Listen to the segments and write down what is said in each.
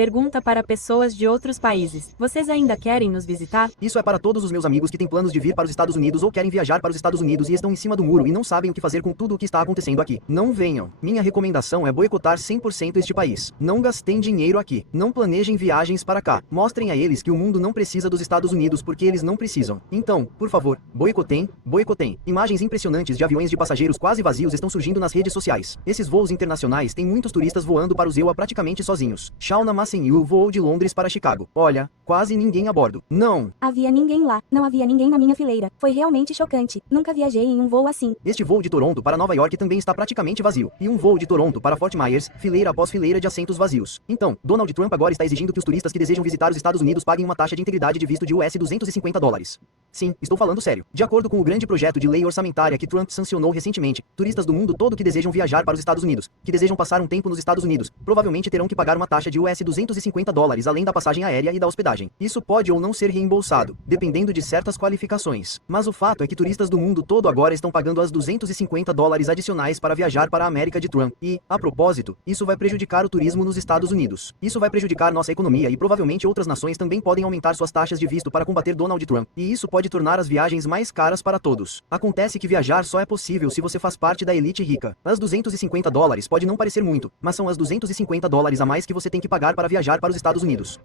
Pergunta para pessoas de outros países. Vocês ainda querem nos visitar? Isso é para todos os meus amigos que têm planos de vir para os Estados Unidos ou querem viajar para os Estados Unidos e estão em cima do muro e não sabem o que fazer com tudo o que está acontecendo aqui. Não venham. Minha recomendação é boicotar 100% este país. Não gastem dinheiro aqui. Não planejem viagens para cá. Mostrem a eles que o mundo não precisa dos Estados Unidos porque eles não precisam. Então, por favor, boicotem, boicotem. Imagens impressionantes de aviões de passageiros quase vazios estão surgindo nas redes sociais. Esses voos internacionais têm muitos turistas voando para os EUA praticamente sozinhos. Shauna Massenyu voou de Londres para Chicago. Olha, quase ninguém a bordo. Não. Havia ninguém lá. Não havia ninguém na minha fileira. Foi realmente chocante. Nunca viajei em um voo assim. Este voo de Toronto para Nova York também está praticamente vazio. E um voo de Toronto para Fort Myers, fileira após fileira de assentos vazios. Então, Donald Trump agora está exigindo que os turistas que desejam visitar os Estados Unidos paguem uma taxa de integridade de visto de US $250. Sim, estou falando sério. De acordo com o grande projeto de lei orçamentária que Trump sancionou recentemente, turistas do mundo todo que desejam viajar para os Estados Unidos, que desejam passar um tempo nos Estados Unidos, provavelmente terão que pagar uma taxa de US $250 além da passagem aérea e da hospedagem. Isso pode ou não ser reembolsado, dependendo de certas qualificações. Mas o fato é que turistas do mundo todo agora estão pagando as $250 adicionais para viajar para a América de Trump. E, a propósito, isso vai prejudicar o turismo nos Estados Unidos. Isso vai prejudicar nossa economia e provavelmente outras nações também podem aumentar suas taxas de visto para combater Donald Trump. E isso pode tornar as viagens mais caras para todos. Acontece que viajar só é possível se você faz parte da elite rica. As $250 pode não parecer muito, mas são as $250 a mais que você tem que pagar para viajar para os Estados Unidos.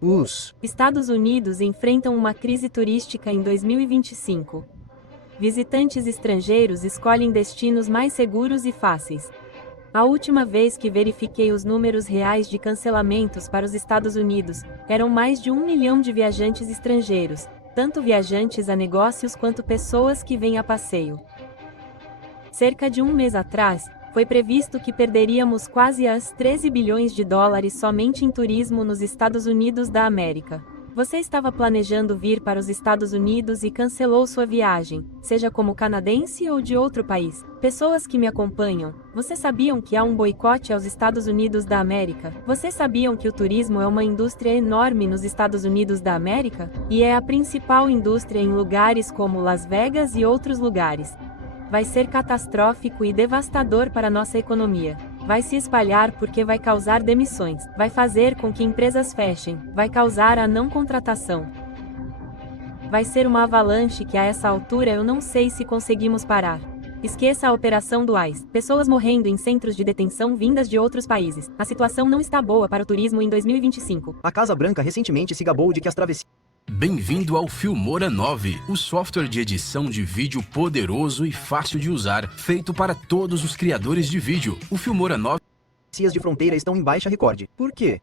Estados Unidos enfrentam uma crise turística em 2025. Visitantes estrangeiros escolhem destinos mais seguros e fáceis. A última vez que verifiquei os números reais de cancelamentos para os Estados Unidos, eram mais de 1 milhão de viajantes estrangeiros, tanto viajantes a negócios quanto pessoas que vêm a passeio. Cerca de um mês atrás, foi previsto que perderíamos quase as $13 bilhões somente em turismo nos Estados Unidos da América. Você estava planejando vir para os Estados Unidos e cancelou sua viagem, seja como canadense ou de outro país. Pessoas que me acompanham, vocês sabiam que há um boicote aos Estados Unidos da América? Vocês sabiam que o turismo é uma indústria enorme nos Estados Unidos da América? E é a principal indústria em lugares como Las Vegas e outros lugares. Vai ser catastrófico e devastador para nossa economia. Vai se espalhar porque vai causar demissões, vai fazer com que empresas fechem, vai causar a não contratação. Vai ser uma avalanche que a essa altura eu não sei se conseguimos parar. Esqueça a operação do ICE, pessoas morrendo em centros de detenção vindas de outros países. A situação não está boa para o turismo em 2025. A Casa Branca recentemente se gabou de que as travessias... Bem-vindo ao Filmora 9, o software de edição de vídeo poderoso e fácil de usar, feito para todos os criadores de vídeo. O Filmora 9 de fronteira estão em baixa recorde. Por quê?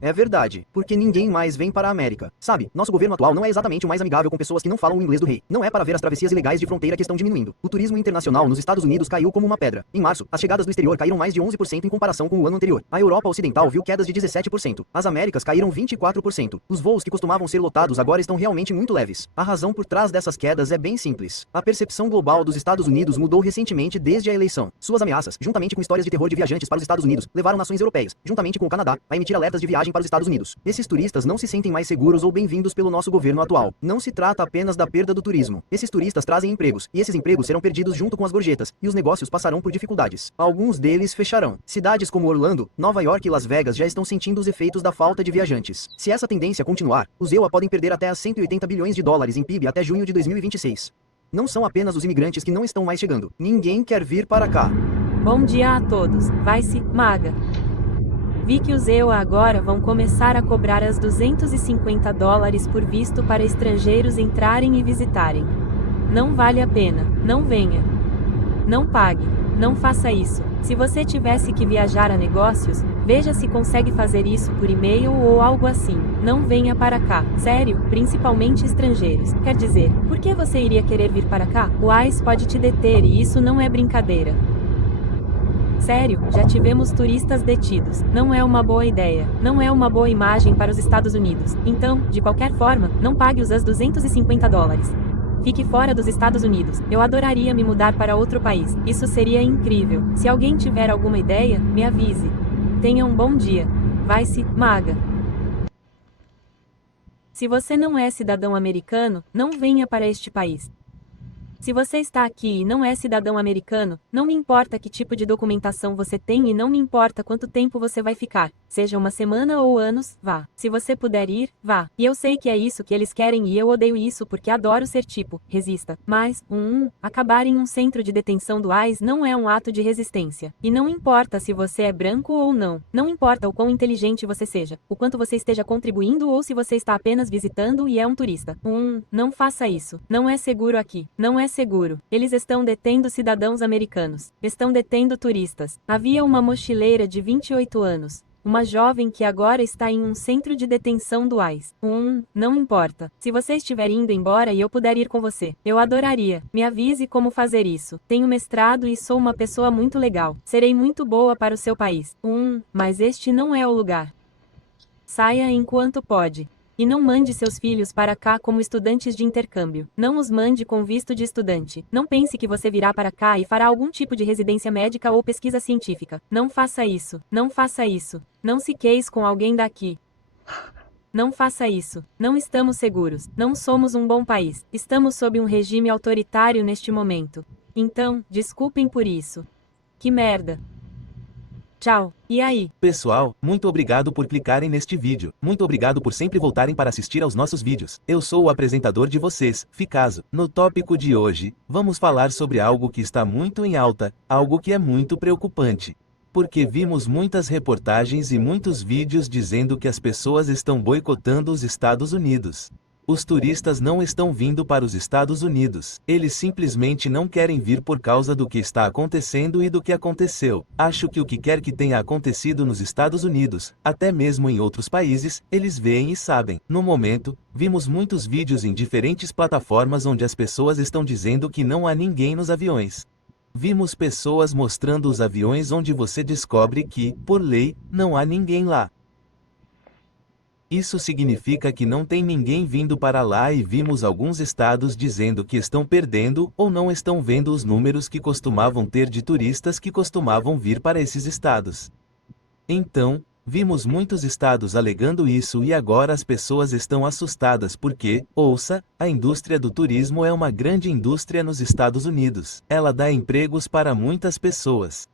É verdade, porque ninguém mais vem para a América. Sabe, nosso governo atual não é exatamente o mais amigável com pessoas que não falam o inglês do rei. Não é para ver as travessias ilegais de fronteira que estão diminuindo. O turismo internacional nos Estados Unidos caiu como uma pedra. Em março, as chegadas do exterior caíram mais de 11% em comparação com o ano anterior. A Europa Ocidental viu quedas de 17%. As Américas caíram 24%. Os voos que costumavam ser lotados agora estão realmente muito leves. A razão por trás dessas quedas é bem simples. A percepção global dos Estados Unidos mudou recentemente desde a eleição. Suas ameaças, juntamente com histórias de terror de viajantes para os Estados Unidos, levaram nações europeias, juntamente com o Canadá, a emitir alertas de viagem para os Estados Unidos. Esses turistas não se sentem mais seguros ou bem-vindos pelo nosso governo atual. Não se trata apenas da perda do turismo. Esses turistas trazem empregos, e esses empregos serão perdidos junto com as gorjetas, e os negócios passarão por dificuldades. Alguns deles fecharão. Cidades como Orlando, Nova York e Las Vegas já estão sentindo os efeitos da falta de viajantes. Se essa tendência continuar, os EUA podem perder até as $180 bilhões em PIB até junho de 2026. Não são apenas os imigrantes que não estão mais chegando. Ninguém quer vir para cá. Bom dia a todos. Vai-se, maga. Vi que os EUA agora vão começar a cobrar as $250 por visto para estrangeiros entrarem e visitarem. Não vale a pena, não venha. Não pague, não faça isso. Se você tivesse que viajar a negócios, veja se consegue fazer isso por e-mail ou algo assim. Não venha para cá, sério, principalmente estrangeiros. Quer dizer, por que você iria querer vir para cá? O ICE pode te deter e isso não é brincadeira. Sério, já tivemos turistas detidos. Não é uma boa ideia. Não é uma boa imagem para os Estados Unidos. Então, de qualquer forma, não pague os $250. Fique fora dos Estados Unidos. Eu adoraria me mudar para outro país. Isso seria incrível. Se alguém tiver alguma ideia, me avise. Tenha um bom dia. Vai-se, maga. Se você não é cidadão americano, não venha para este país. Se você está aqui e não é cidadão americano, não me importa que tipo de documentação você tem e não me importa quanto tempo você vai ficar, seja uma semana ou anos, vá. Se você puder ir, vá. E eu sei que é isso que eles querem e eu odeio isso porque adoro ser tipo, resista. Mas, acabar em um centro de detenção do ICE não é um ato de resistência. E não importa se você é branco ou não. Não importa o quão inteligente você seja, o quanto você esteja contribuindo ou se você está apenas visitando e é um turista. Não faça isso. Não é seguro aqui. Não é seguro. Eles estão detendo cidadãos americanos. Estão detendo turistas. Havia uma mochileira de 28 anos. Uma jovem que agora está em um centro de detenção do ICE. Não importa. Se você estiver indo embora e eu puder ir com você, eu adoraria. Me avise como fazer isso. Tenho mestrado e sou uma pessoa muito legal. Serei muito boa para o seu país. Mas este não é o lugar. Saia enquanto pode. E não mande seus filhos para cá como estudantes de intercâmbio. Não os mande com visto de estudante. Não pense que você virá para cá e fará algum tipo de residência médica ou pesquisa científica. Não faça isso. Não faça isso. Não se queis com alguém daqui. Não faça isso. Não estamos seguros. Não somos um bom país. Estamos sob um regime autoritário neste momento. Então, desculpem por isso. Que merda. Tchau. E aí? Pessoal, muito obrigado por clicarem neste vídeo. Muito obrigado por sempre voltarem para assistir aos nossos vídeos. Eu sou o apresentador de vocês, Ficaso. No tópico de hoje, vamos falar sobre algo que está muito em alta, algo que é muito preocupante. Porque vimos muitas reportagens e muitos vídeos dizendo que as pessoas estão boicotando os Estados Unidos. Os turistas não estão vindo para os Estados Unidos. Eles simplesmente não querem vir por causa do que está acontecendo e do que aconteceu. Acho que o que quer que tenha acontecido nos Estados Unidos, até mesmo em outros países, eles veem e sabem. No momento, vimos muitos vídeos em diferentes plataformas onde as pessoas estão dizendo que não há ninguém nos aviões. Vimos pessoas mostrando os aviões onde você descobre que, por lei, não há ninguém lá. Isso significa que não tem ninguém vindo para lá e vimos alguns estados dizendo que estão perdendo ou não estão vendo os números que costumavam ter de turistas que costumavam vir para esses estados. Então, vimos muitos estados alegando isso e agora as pessoas estão assustadas porque, ouça, a indústria do turismo é uma grande indústria nos Estados Unidos. Ela dá empregos para muitas pessoas.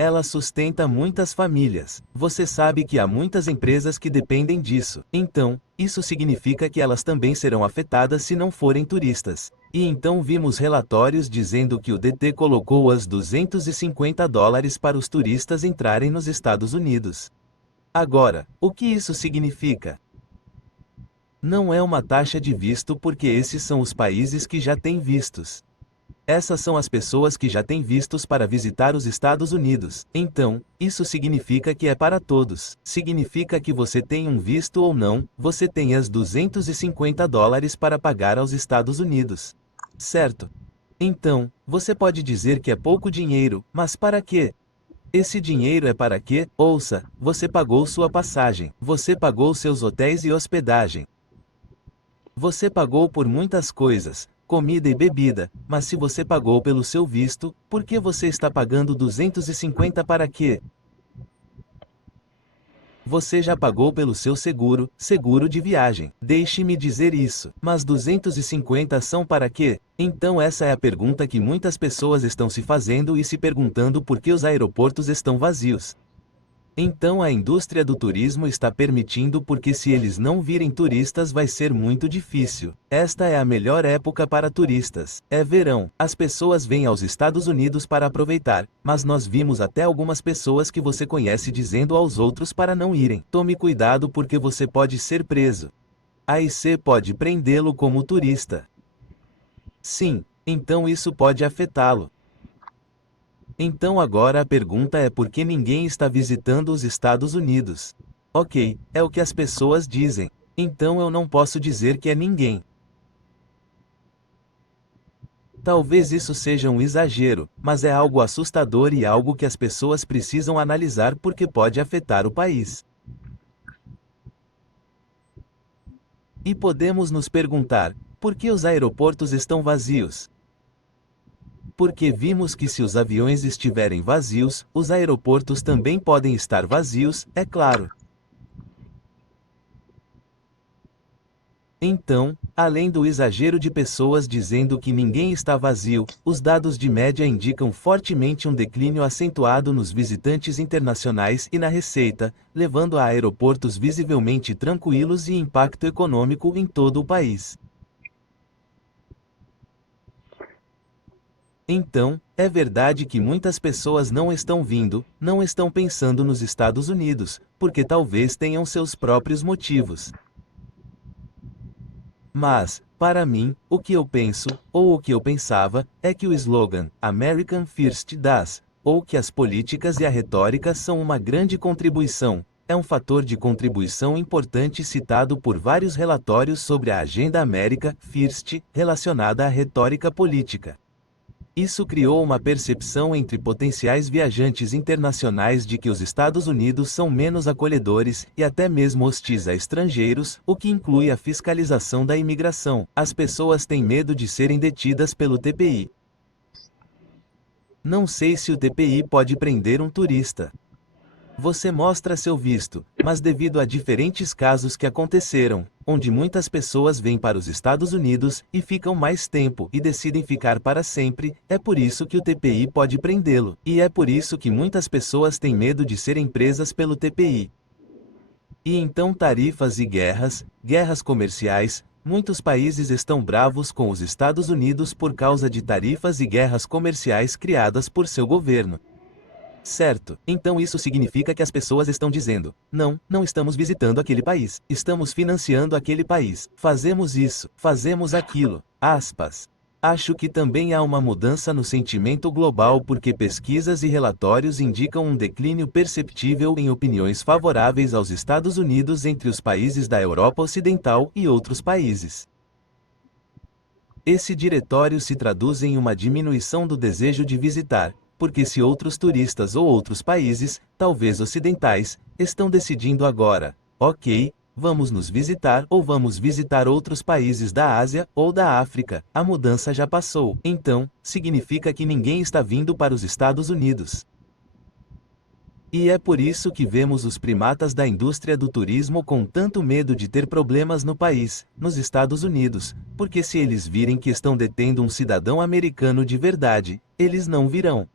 Ela sustenta muitas famílias. Você sabe que há muitas empresas que dependem disso. Então, isso significa que elas também serão afetadas se não forem turistas. E então vimos relatórios dizendo que o DT colocou as $250 para os turistas entrarem nos Estados Unidos. Agora, o que isso significa? Não é uma taxa de visto porque esses são os países que já têm vistos. Essas são as pessoas que já têm vistos para visitar os Estados Unidos. Então, isso significa que é para todos. Significa que você tem um visto ou não, você tem as $250 para pagar aos Estados Unidos. Certo? Então, você pode dizer que é pouco dinheiro, mas para quê? Esse dinheiro é para quê? Ouça, você pagou sua passagem, você pagou seus hotéis e hospedagem. Você pagou por muitas coisas, comida e bebida, mas se você pagou pelo seu visto, por que você está pagando 250 para quê? Você já pagou pelo seu seguro de viagem. Deixe-me dizer isso. Mas 250 são para quê? Então essa é a pergunta que muitas pessoas estão se fazendo e se perguntando por que os aeroportos estão vazios. Então a indústria do turismo está permitindo porque se eles não virem turistas vai ser muito difícil. Esta é a melhor época para turistas. É verão. As pessoas vêm aos Estados Unidos para aproveitar, mas nós vimos até algumas pessoas que você conhece dizendo aos outros para não irem. Tome cuidado porque você pode ser preso. A IC pode prendê-lo como turista. Sim, então isso pode afetá-lo. Então agora a pergunta é por que ninguém está visitando os Estados Unidos? Ok, é o que as pessoas dizem. Então eu não posso dizer que é ninguém. Talvez isso seja um exagero, mas é algo assustador e algo que as pessoas precisam analisar porque pode afetar o país. E podemos nos perguntar, por que os aeroportos estão vazios? Porque vimos que se os aviões estiverem vazios, os aeroportos também podem estar vazios, é claro. Então, além do exagero de pessoas dizendo que ninguém está vazio, os dados de média indicam fortemente um declínio acentuado nos visitantes internacionais e na receita, levando a aeroportos visivelmente tranquilos e impacto econômico em todo o país. Então, é verdade que muitas pessoas não estão vindo, não estão pensando nos Estados Unidos, porque talvez tenham seus próprios motivos. Mas, para mim, o que eu penso, ou o que eu pensava, é que o slogan American First ou que as políticas e a retórica são uma grande contribuição, é um fator de contribuição importante citado por vários relatórios sobre a Agenda America First relacionada à retórica política. Isso criou uma percepção entre potenciais viajantes internacionais de que os Estados Unidos são menos acolhedores e até mesmo hostis a estrangeiros, o que inclui a fiscalização da imigração. As pessoas têm medo de serem detidas pelo TPI. Não sei se o TPI pode prender um turista. Você mostra seu visto, mas devido a diferentes casos que aconteceram, onde muitas pessoas vêm para os Estados Unidos e ficam mais tempo e decidem ficar para sempre, é por isso que o TPI pode prendê-lo, e é por isso que muitas pessoas têm medo de serem presas pelo TPI. E então tarifas e guerras comerciais, muitos países estão bravos com os Estados Unidos por causa de tarifas e guerras comerciais criadas por seu governo. Certo, então isso significa que as pessoas estão dizendo, não estamos visitando aquele país, estamos financiando aquele país, fazemos isso, fazemos aquilo, aspas. Acho que também há uma mudança no sentimento global porque pesquisas e relatórios indicam um declínio perceptível em opiniões favoráveis aos Estados Unidos entre os países da Europa Ocidental e outros países. Esse diretório se traduz em uma diminuição do desejo de visitar, porque se outros turistas ou outros países, talvez ocidentais, estão decidindo agora, ok, vamos nos visitar ou vamos visitar outros países da Ásia ou da África, a mudança já passou. Então, significa que ninguém está vindo para os Estados Unidos. E é por isso que vemos os primatas da indústria do turismo com tanto medo de ter problemas no país, nos Estados Unidos, porque se eles virem que estão detendo um cidadão americano de verdade, eles não virão.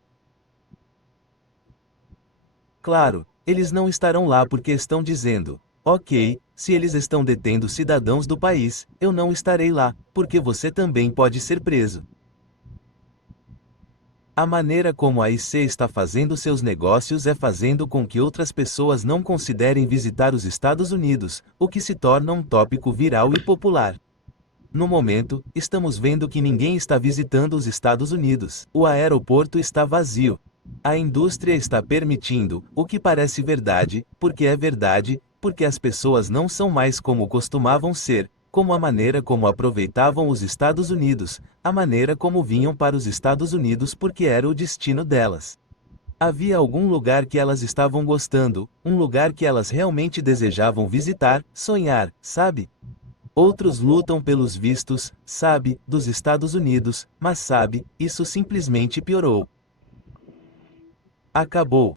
Claro, eles não estarão lá porque estão dizendo, ok, se eles estão detendo cidadãos do país, eu não estarei lá, porque você também pode ser preso. A maneira como a IC está fazendo seus negócios é fazendo com que outras pessoas não considerem visitar os Estados Unidos, o que se torna um tópico viral e popular. No momento, estamos vendo que ninguém está visitando os Estados Unidos. O aeroporto está vazio. A indústria está permitindo, o que parece verdade, porque é verdade, porque as pessoas não são mais como costumavam ser, como a maneira como aproveitavam os Estados Unidos, a maneira como vinham para os Estados Unidos porque era o destino delas. Havia algum lugar que elas estavam gostando, um lugar que elas realmente desejavam visitar, sonhar, sabe? Outros lutam pelos vistos, sabe, dos Estados Unidos, mas sabe, isso simplesmente piorou. Acabou.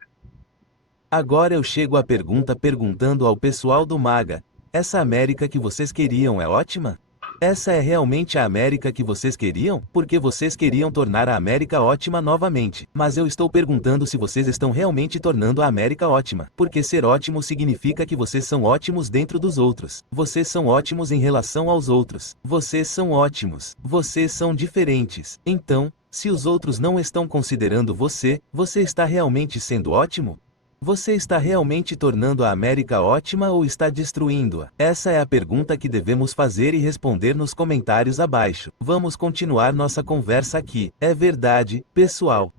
Agora eu chego à pergunta perguntando ao pessoal do MAGA, essa América que vocês queriam é ótima? Essa é realmente a América que vocês queriam? Porque vocês queriam tornar a América ótima novamente. Mas eu estou perguntando se vocês estão realmente tornando a América ótima. Porque ser ótimo significa que vocês são ótimos dentro dos outros. Vocês são ótimos em relação aos outros. Vocês são ótimos. Vocês são diferentes. Então, se os outros não estão considerando você, você está realmente sendo ótimo? Você está realmente tornando a América ótima ou está destruindo-a? Essa é a pergunta que devemos fazer e responder nos comentários abaixo. Vamos continuar nossa conversa aqui. É verdade, pessoal.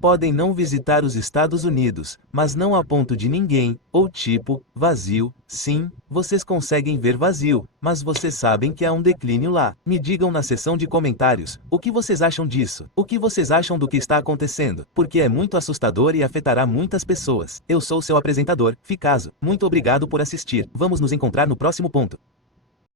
Podem não visitar os Estados Unidos, mas não a ponto de ninguém, ou tipo, vazio, sim, vocês conseguem ver vazio, mas vocês sabem que há um declínio lá. Me digam na seção de comentários, o que vocês acham disso? O que vocês acham do que está acontecendo? Porque é muito assustador e afetará muitas pessoas. Eu sou seu apresentador, Ficazo. Muito obrigado por assistir. Vamos nos encontrar no próximo ponto.